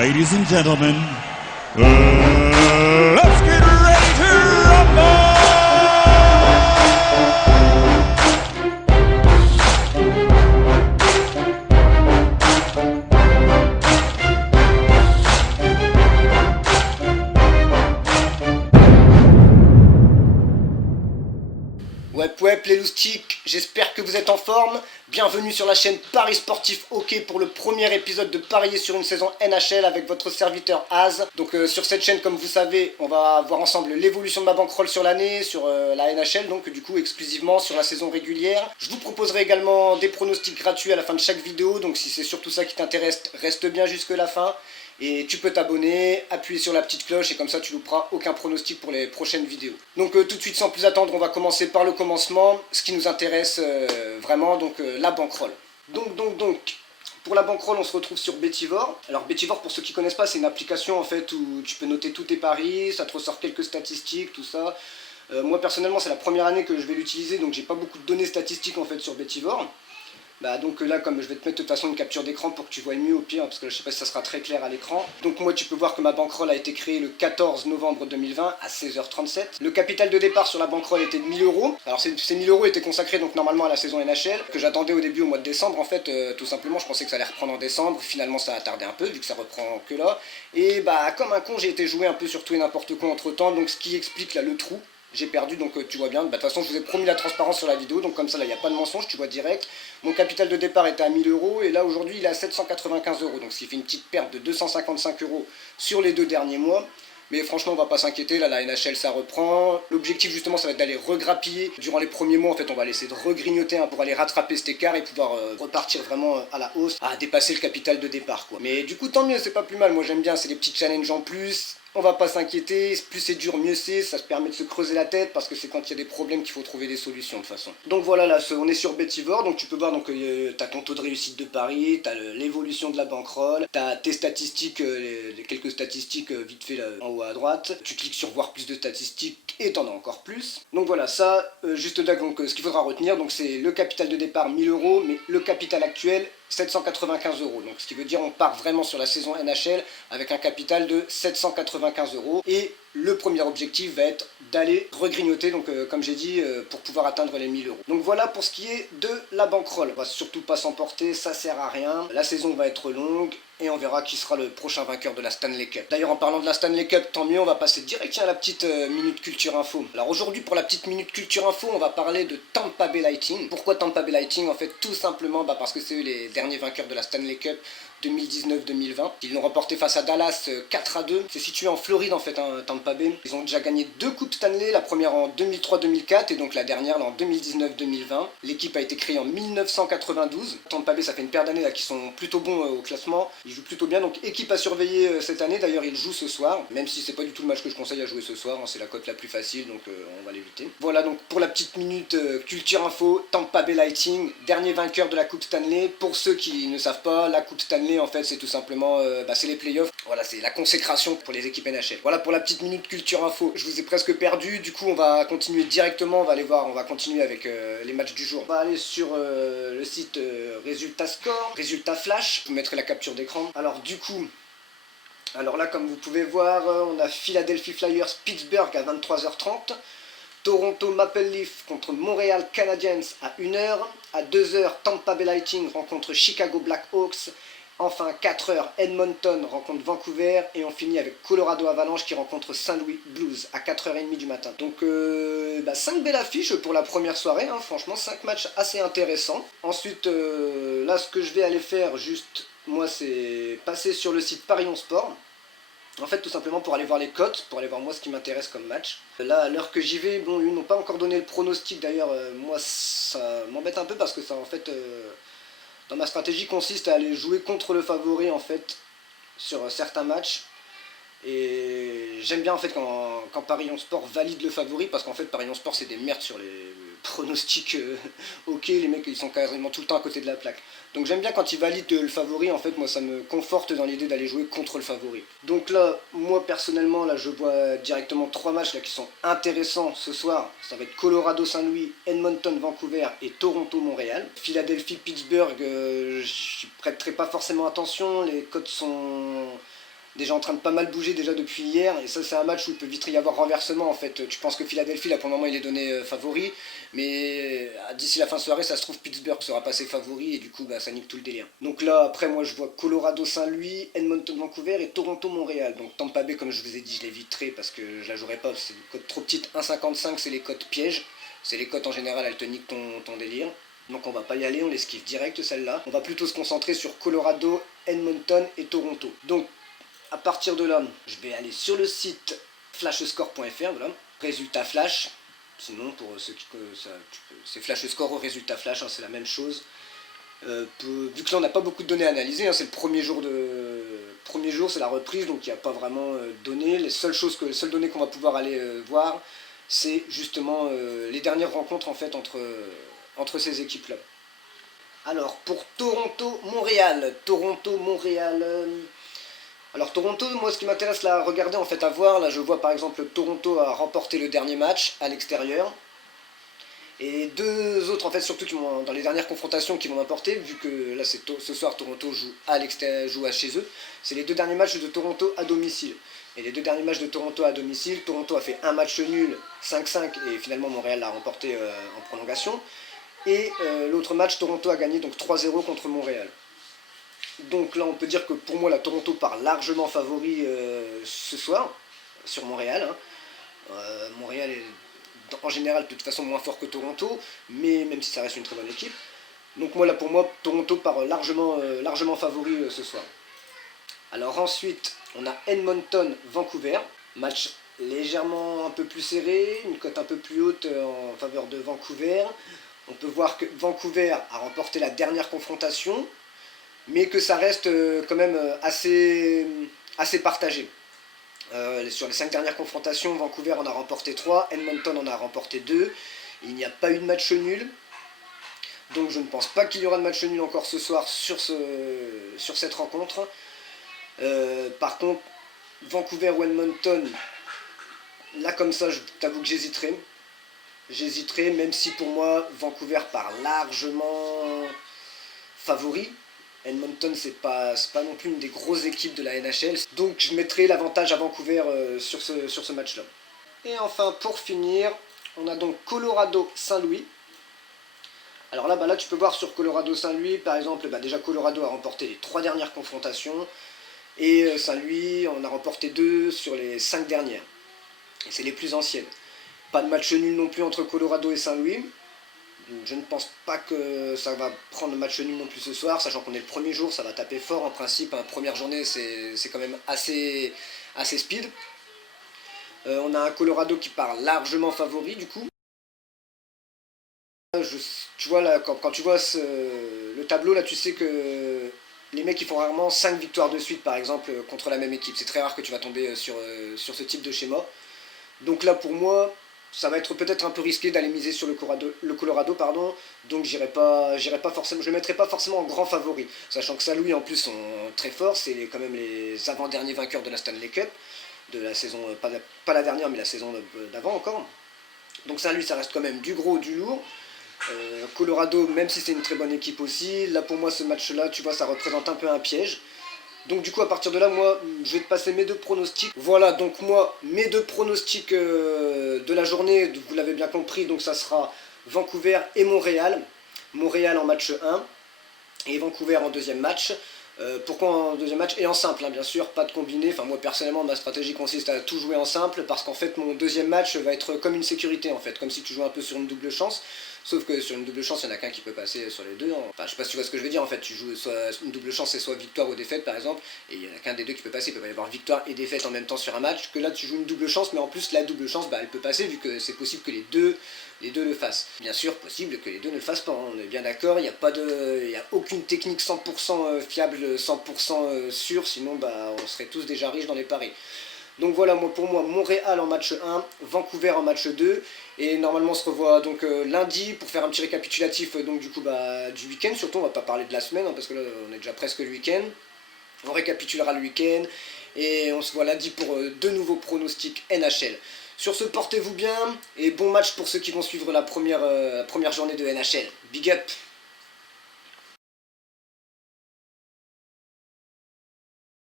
Ladies and gentlemen, let's get ready to rumble! Wep les loustiques, j'espère que vous êtes en forme. Bienvenue sur la chaîne Paris Sportif Hockey pour le premier épisode de Parier sur une saison NHL avec votre serviteur Az. Donc sur cette chaîne, comme vous savez, on va voir ensemble l'évolution de ma bankroll sur l'année, sur la NHL, donc du coup exclusivement sur la saison régulière. Je vous proposerai également des pronostics gratuits à la fin de chaque vidéo, donc si c'est surtout ça qui t'intéresse, reste bien jusque la fin. Et tu peux t'abonner, appuyer sur la petite cloche et comme ça tu louperas aucun pronostic pour les prochaines vidéos. Donc tout de suite sans plus attendre, on va commencer par le commencement, ce qui nous intéresse vraiment, donc la bankroll. Donc, pour la bankroll on se retrouve sur Betivore. Alors Betivore, pour ceux qui connaissent pas, c'est une application en fait où tu peux noter tous tes paris, ça te ressort quelques statistiques, tout ça. Moi personnellement c'est la première année que je vais l'utiliser, donc j'ai pas beaucoup de données statistiques en fait sur Betivore. Donc là, comme je vais te mettre de toute façon une capture d'écran pour que tu vois mieux au pire, parce que je sais pas si ça sera très clair à l'écran. Donc moi tu peux voir que ma bankroll a été créée le 14 novembre 2020 à 16h37. Le capital de départ sur la bankroll était de 1000 €. Alors ces 1000 € étaient consacrés donc normalement à la saison NHL, que j'attendais au début au mois de décembre en fait, tout simplement je pensais que ça allait reprendre en décembre, finalement ça a tardé un peu vu que ça reprend que là. Et comme un con j'ai été jouer un peu sur tout et n'importe quoi entre temps, donc ce qui explique là le trou. J'ai perdu, donc tu vois bien, de toute façon je vous ai promis la transparence sur la vidéo, donc comme ça là il n'y a pas de mensonge, tu vois direct. Mon capital de départ était à 1000 € et là aujourd'hui il est à 795 €, donc ce qui fait une petite perte de 255 € sur les 2 derniers mois. Mais franchement on va pas s'inquiéter, là la NHL ça reprend. L'objectif justement ça va être d'aller regrappiller. Durant les premiers mois en fait on va laisser de regrignoter pour aller rattraper cet écart et pouvoir repartir vraiment à la hausse, à dépasser le capital de départ quoi. Mais du coup tant mieux, c'est pas plus mal, moi j'aime bien, c'est des petits challenges en plus. On va pas s'inquiéter, plus c'est dur, mieux c'est, ça se permet de se creuser la tête parce que c'est quand il y a des problèmes qu'il faut trouver des solutions de toute façon. Donc voilà, là on est sur Betivore, donc tu peux voir, donc t'as ton taux de réussite de pari, t'as l'évolution de la bankroll, t'as tes statistiques, les quelques statistiques vite fait là, en haut à droite. Tu cliques sur voir plus de statistiques et t'en as encore plus. Donc voilà, ça, juste là, donc ce qu'il faudra retenir, donc c'est le capital de départ 1000 €, mais le capital actuel 795 €. Donc ce qui veut dire on part vraiment sur la saison NHL avec un capital de 795 €. Et le premier objectif va être d'aller regrignoter, donc comme j'ai dit, pour pouvoir atteindre les 1000 €. Donc voilà pour ce qui est de la bankroll. On va surtout pas s'emporter, ça sert à rien. La saison va être longue et on verra qui sera le prochain vainqueur de la Stanley Cup. D'ailleurs en parlant de la Stanley Cup, tant mieux, on va passer direct à la petite minute culture info. Alors aujourd'hui pour la petite minute culture info, on va parler de Tampa Bay Lightning. Pourquoi Tampa Bay Lightning? En fait tout simplement parce que c'est eux les derniers vainqueurs de la Stanley Cup 2019-2020. Ils l'ont remporté face à Dallas 4-2. C'est situé en Floride en fait, Tampa Bay. Ils ont déjà gagné 2 coupes Stanley, la première en 2003-2004 et donc la dernière en 2019-2020. L'équipe a été créée en 1992. Tampa Bay, ça fait une paire d'années là qui sont plutôt bons au classement. Ils jouent plutôt bien, donc équipe à surveiller cette année. D'ailleurs ils jouent ce soir, même si c'est pas du tout le match que je conseille à jouer ce soir, c'est la cote la plus facile, donc on va l'éviter. Voilà donc pour la petite minute culture info, Tampa Bay Lightning, dernier vainqueur de la coupe Stanley. Pour ceux qui ne savent pas, la coupe Stanley en fait c'est tout simplement c'est les playoffs, voilà, c'est la consécration pour les équipes NHL. Voilà pour la petite minute culture info. Je vous ai presque perdu, du coup on va continuer directement, on va aller voir, on va continuer avec les matchs du jour. On va aller sur le site résultat score, résultat flash, je vous mettrai la capture d'écran. Alors du coup, alors là comme vous pouvez voir, on a Philadelphia Flyers Pittsburgh à 23h30, Toronto Maple Leaf contre Montréal Canadiens à 1h, à 2h Tampa Bay Lightning rencontre Chicago Blackhawks. Enfin, 4h, Edmonton rencontre Vancouver et on finit avec Colorado Avalanche qui rencontre Saint-Louis Blues à 4h30 du matin. Donc 5 belles affiches pour la première soirée, franchement 5 matchs assez intéressants. Ensuite, là ce que je vais aller faire juste, moi c'est passer sur le site Paris 11 Sport. En fait tout simplement pour aller voir les cotes, pour aller voir moi ce qui m'intéresse comme match. Là à l'heure que j'y vais, bon ils n'ont pas encore donné le pronostic d'ailleurs, moi ça m'embête un peu parce que ça en fait... dans ma stratégie consiste à aller jouer contre le favori en fait sur certains matchs. Et j'aime bien en fait quand Paris 11 Sport valide le favori, parce qu'en fait Paris 11 Sport c'est des merdes sur les pronostics ok, les mecs ils sont quasiment tout le temps à côté de la plaque. Donc j'aime bien quand ils valident le favori, en fait moi ça me conforte dans l'idée d'aller jouer contre le favori. Donc là, moi personnellement, là je vois directement 3 matchs là qui sont intéressants ce soir. Ça va être Colorado Saint-Louis, Edmonton Vancouver et Toronto Montréal. Philadelphie Pittsburgh, j'y prêterai pas forcément attention, les cotes sont déjà en train de pas mal bouger déjà depuis hier, et ça c'est un match où il peut vite y avoir renversement en fait. Tu penses que Philadelphie là pour le moment il est donné favori, mais d'ici la fin de soirée ça se trouve Pittsburgh sera passé favori et du coup bah, ça nique tout le délire. Donc là après moi je vois Colorado Saint-Louis, Edmonton Vancouver et Toronto Montréal. Donc Tampa Bay comme je vous ai dit je l'éviterai parce que je la jouerai pas, c'est une cote trop petite, 1,55 c'est les cotes pièges, c'est les cotes en général elles te niquent ton délire. Donc on va pas y aller, on l'esquive direct celle-là. On va plutôt se concentrer sur Colorado, Edmonton et Toronto. Donc à partir de là, je vais aller sur le site flashscore.fr, voilà, résultat flash. Sinon pour ceux qui c'est flash score au résultat flash, hein, c'est la même chose. Vu que là on n'a pas beaucoup de données à analyser, hein, c'est le premier jour, c'est la reprise, donc il n'y a pas vraiment de données. Les seules données qu'on va pouvoir aller voir, c'est justement les dernières rencontres en fait entre ces équipes-là. Alors pour Toronto-Montréal, alors Toronto, moi ce qui m'intéresse là à regarder en fait à voir, là je vois par exemple Toronto a remporté le dernier match à l'extérieur. Et deux autres en fait surtout qui vont dans les dernières confrontations qui vont m'importer, vu que là ce soir Toronto joue à chez eux, c'est les deux derniers matchs de Toronto à domicile. Et les deux derniers matchs de Toronto à domicile, Toronto a fait un match nul, 5-5, et finalement Montréal l'a remporté en prolongation. Et l'autre match, Toronto a gagné donc 3-0 contre Montréal. Donc là on peut dire que pour moi la Toronto part largement favori ce soir sur Montréal. Hein. Montréal est en général de toute façon moins fort que Toronto, mais même si ça reste une très bonne équipe. Donc moi là pour moi Toronto part largement favori ce soir. Alors ensuite on a Edmonton-Vancouver, match légèrement un peu plus serré, une cote un peu plus haute en faveur de Vancouver. On peut voir que Vancouver a remporté la dernière confrontation, mais que ça reste quand même assez partagé. Sur les 5 dernières confrontations, Vancouver en a remporté 3, Edmonton en a remporté 2. Il n'y a pas eu de match nul. Donc je ne pense pas qu'il y aura de match nul encore ce soir sur cette rencontre. Par contre, Vancouver ou Edmonton, là comme ça, je t'avoue que j'hésiterai. Même si pour moi, Vancouver part largement favori. Edmonton, c'est pas non plus une des grosses équipes de la NHL. Donc je mettrai l'avantage à Vancouver sur ce match-là. Et enfin, pour finir, on a donc Colorado-Saint-Louis. Alors là, là, tu peux voir sur Colorado-Saint-Louis, par exemple, déjà Colorado a remporté les 3 dernières confrontations. Et Saint-Louis en a remporté 2 sur les 5 dernières. Et c'est les plus anciennes. Pas de match nul non plus entre Colorado et Saint-Louis. Je ne pense pas que ça va prendre le match nul non plus ce soir, sachant qu'on est le premier jour, ça va taper fort en principe. Première journée, c'est quand même assez speed. On a un Colorado qui part largement favori du coup. Tu vois là, quand tu vois le tableau là, tu sais que les mecs ils font rarement 5 victoires de suite par exemple contre la même équipe. C'est très rare que tu vas tomber sur ce type de schéma. Donc là pour moi, ça va être peut-être un peu risqué d'aller miser sur le Colorado, pardon. Donc j'irai pas forcément, je ne mettrai pas forcément en grand favori, sachant que Saint-Louis en plus sont très forts, c'est quand même les avant-derniers vainqueurs de la Stanley Cup, de la saison, pas la dernière mais la saison d'avant encore. Donc Saint-Louis ça reste quand même du gros, du lourd. Colorado, même si c'est une très bonne équipe aussi, là pour moi ce match-là, tu vois, ça représente un peu un piège. Donc du coup à partir de là, moi je vais te passer mes 2 pronostics. Voilà donc moi mes 2 pronostics de la journée, vous l'avez bien compris, donc ça sera Vancouver et Montréal. Montréal en match 1 et Vancouver en deuxième match. Pourquoi en deuxième match? Et en simple, hein, bien sûr, pas de combiné. Enfin moi personnellement ma stratégie consiste à tout jouer en simple parce qu'en fait mon deuxième match va être comme une sécurité en fait, comme si tu jouais un peu sur une double chance. Sauf que sur une double chance, il n'y en a qu'un qui peut passer sur les deux. Enfin, je sais pas si tu vois ce que je veux dire. En fait, tu joues soit une double chance, c'est soit victoire ou défaite, par exemple. Et il n'y en a qu'un des deux qui peut passer. Il peut pas y avoir victoire et défaite en même temps sur un match. Que là, tu joues une double chance, mais en plus, la double chance, elle peut passer vu que c'est possible que les deux le fassent. Bien sûr, possible que les deux ne le fassent pas. Hein. On est bien d'accord. Il n'y a aucune technique 100% fiable, 100% sûre. Sinon, on serait tous déjà riches dans les paris. Donc voilà, pour moi, Montréal en match 1, Vancouver en match 2. Et normalement, on se revoit donc lundi pour faire un petit récapitulatif donc, du week-end. Surtout, on va pas parler de la semaine, hein, parce que là, on est déjà presque le week-end. On récapitulera le week-end. Et on se voit lundi pour de nouveaux pronostics NHL. Sur ce, portez-vous bien. Et bon match pour ceux qui vont suivre la première journée de NHL. Big up!